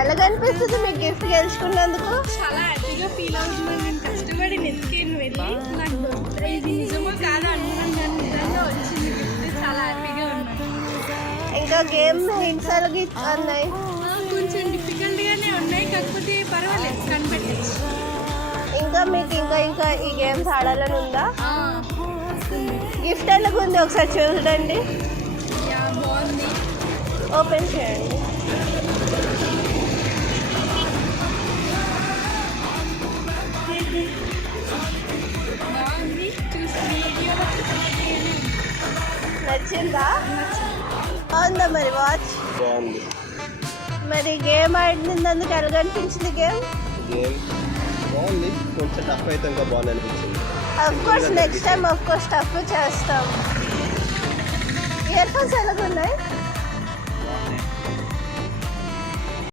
ఎలాగనిపిస్తుంది మీకు గిఫ్ట్ గెలుచుకున్నందుకు? చాలా హ్యాపీగా ఫీల్ అవుతున్నాను. నేను కష్టపడి నెత్తికేను వెళ్ళి నాకు దొరుకుతాయి, ఇది నిజమో కాదా అనుకున్నాను, కానీ నిజంగా వచ్చింది గిఫ్ట్. చాలా హ్యాపీగా ఉన్నాను. ఇంకా గేమ్ హింట్స్ ఎలాగ ఉన్నాయి? కొంచెం డిఫికల్ట్గానే ఉన్నాయి, కాకపోతే పర్వాలేదు, కనిపెట్టచ్చు. ఇంకా మీకు ఇంకా ఈ గేమ్స్ ఆడాలని ఉందా? గిఫ్ట్ ఎలాగుంది ఒకసారి చూడండి. బాగుంది. ఓపెన్ చేయండి. బాగుంది, చూసి నచ్చిందా? బాగుందా మరి వాచ్? బాగుంది. మరి గేమ్ ఆడినందుకు ఎలాగనిపించింది గేమ్? గేమ్ బాగుంది, కొంచెం టఫ్ అయితే ఇంకా బాగుంది అనిపించింది. Of course next time tough చేస్తాం. Ear phones ఎలాగున్నాయి?